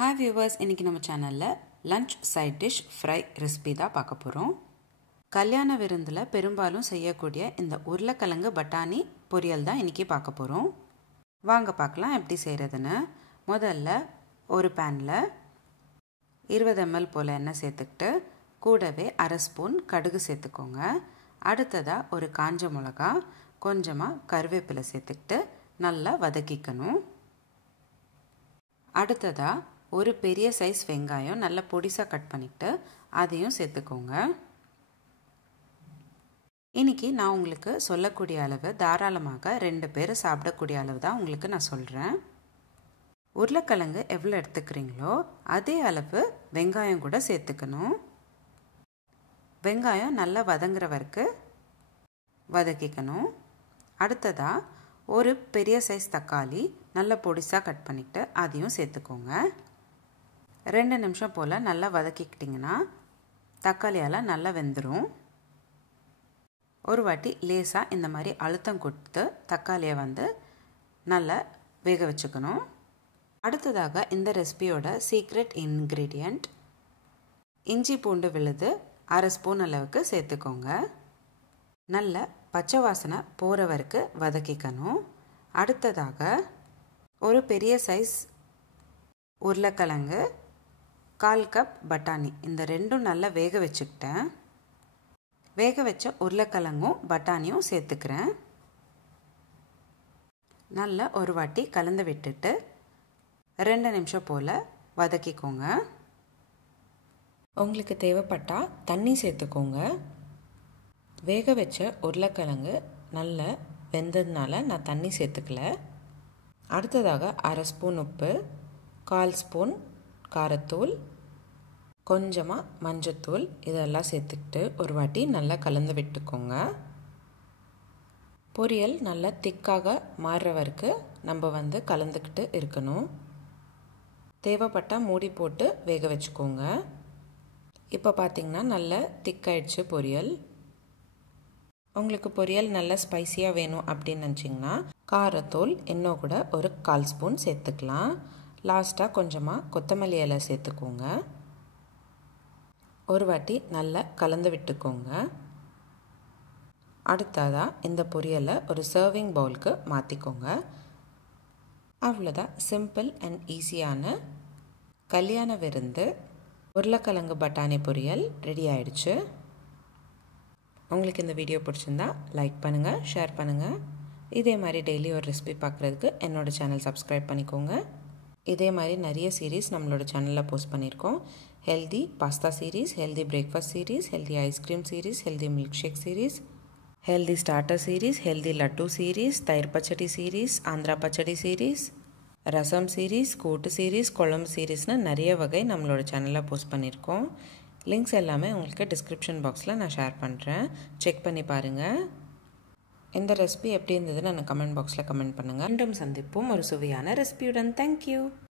Hi viewers, இன்னைக்கு நம்ம சேனல்ல lunch side dish fry recipe தான் பார்க்க போறோம். கல்யாண விருந்துல பெரும்பாலும் செய்யக்கூடிய இந்த உருளைக்கிழங்கு பட்டாணி பொரியல் தான் இன்னைக்கு பார்க்க போறோம். வாங்க பார்க்கலாம் எப்படி செய்யறதுன்னு. முதல்ல ஒரு panல 20 ml போல எண்ணெய் சேர்த்துக்கிட்டு கூடவே 1/2 ஸ்பூன் கடுகு சேர்த்துக்கோங்க. அடுத்ததா ஒரு காஞ்ச மிளகாய், கொஞ்சமா கறிவேப்பிலை சேர்த்துக்கிட்டு நல்லா வதக்கிக்கணும். அடுத்ததா ஒரு பெரிய சைஸ் வெங்காயம் நல்ல பொடிசா கட் பண்ணிட்டு அதையும் சேர்த்துக்கோங்க. இன்னைக்கு நான் உங்களுக்கு சொல்லக்கூடிய அளவு தாராளமாக 2 பேர் சாப்பிடக்கூடிய அளவு தான் உங்களுக்கு நான் சொல்றேன். உருளைக்கிழங்கு எவ்வளவு எடுத்துக்கிறீங்களோ அதே அளவு வெங்காயம் கூட சேர்த்துக்கணும். வெங்காயம் நல்லா வதங்குற வரைக்கும் வதக்கிக்கணும். அடுத்ததா ஒரு பெரிய சைஸ் தக்காளி நல்ல பொடிசா கட் பண்ணிட்டு அதையும் சேர்த்துக்கோங்க. 2 நிமிஷம் போல நல்லா வதக்கிக்கிட்டீங்கன்னா தக்காளியால நல்லா வெந்துரும். ஒரு வாட்டி லேசா இந்த மாதிரி அழுத்தம் கொடுத்து தக்காளியை நல்லா வேக வச்சுக்கணும். அடுத்ததாக இந்த ரெசிபியோட சீக்ரெட் இன்கிரீடியன்ட் இஞ்சி பூண்டு விழுது 1/2 ஸ்பூன் அளவுக்கு சேர்த்துக்கோங்க. நல்ல பச்சை வாசனை போகிற வரைக்கும் வதக்கிக்கணும். அடுத்ததாக ஒரு பெரிய சைஸ் உருளைக்கிழங்கு, 1/4 கப் பட்டாணி, இந்த ரெண்டும் நல்லா வேக வச்சுக்கிட்டேன். வேக வச்ச உருளைக்கிழங்கும் பட்டாணியும் சேர்த்துக்கிறேன். நல்லா ஒரு வாட்டி கலந்து விட்டுட்டு 2 நிமிஷம் போல் வதக்கிக்கோங்க. உங்களுக்கு தேவைப்பட்டா தண்ணி சேர்த்துக்கோங்க. வேக வச்ச உருளைக்கிழங்கு நல்லா வெந்ததுனால நான் தண்ணி சேர்த்துக்கல. அடுத்ததாக 1/2 ஸ்பூன் உப்பு, 1/4 ஸ்பூன் காரத்தூள், கொஞ்சமாக மஞ்சத்தூள் இதெல்லாம் சேர்த்துக்கிட்டு ஒரு வாட்டி நல்லா கலந்து விட்டுக்கோங்க. பொரியல் நல்லா திக்காக மாறுற வரைக்கும் நம்ம கலந்துக்கிட்டு இருக்கணும். தேவைப்பட்டால் மூடி போட்டு வேக வச்சுக்கோங்க. இப்போ பார்த்திங்கன்னா நல்லா திக்காயிடுச்சு பொரியல். உங்களுக்கு பொரியல் நல்லா ஸ்பைசியாக வேணும் அப்படின்னு நினச்சிங்கன்னா காரத்தூள் இன்னும் கூட ஒரு 1/4 ஸ்பூன் சேர்த்துக்கலாம். லாஸ்ட்டாக கொஞ்சமாக கொத்தமல்லி இலை சேர்த்துக்கோங்க. ஒரு வாட்டி நல்லா கலந்து விட்டுக்கோங்க. அடுத்ததாக இந்த பொரியலை ஒரு சர்விங் பவுலுக்கு மாற்றிக்கோங்க. அவ்வளோதான், சிம்பிள் அண்ட் ஈஸியான கல்யாண விருந்து உருளைக்கிழங்கு பட்டாணி பொரியல் ரெடி ஆயிடுச்சு. உங்களுக்கு இந்த வீடியோ பிடிச்சிருந்தா லைக் பண்ணுங்கள், ஷேர் பண்ணுங்கள். இதே மாதிரி டெய்லி ஒரு ரெசிபி பார்க்குறதுக்கு என்னோடய சேனல் சப்ஸ்கிரைப் பண்ணிக்கோங்க. இதே மாதிரி நிறைய சீரீஸ் நம்மளோட சேனலில் போஸ்ட் பண்ணியிருக்கோம். Healthy pasta series, healthy breakfast series, healthy ice cream series, healthy milk shake series, healthy starter series, healthy laddu series, தயிர் பச்சடி சீரீஸ், ஆந்திரா பச்சடி சீரீஸ், ரசம் சீரீஸ், கூட்டு சீரீஸ், குழம்பு சீரீஸ்னு நிறைய வகை நம்மளோட சேனலில் போஸ்ட் பண்ணியிருக்கோம். லிங்க்ஸ் எல்லாமே உங்களுக்கு டிஸ்கிரிப்ஷன் பாக்ஸில் நான் ஷேர் பண்ணுறேன். செக் பண்ணி பாருங்கள். இந்த ரெசிபி எப்படி இருந்ததுன்னு எனக்கு கமெண்ட் பாக்ஸில் கமெண்ட் பண்ணுங்கள். மீண்டும் சந்திப்போம் ஒரு சுவையான ரெசிபியுடன். தேங்க்யூ.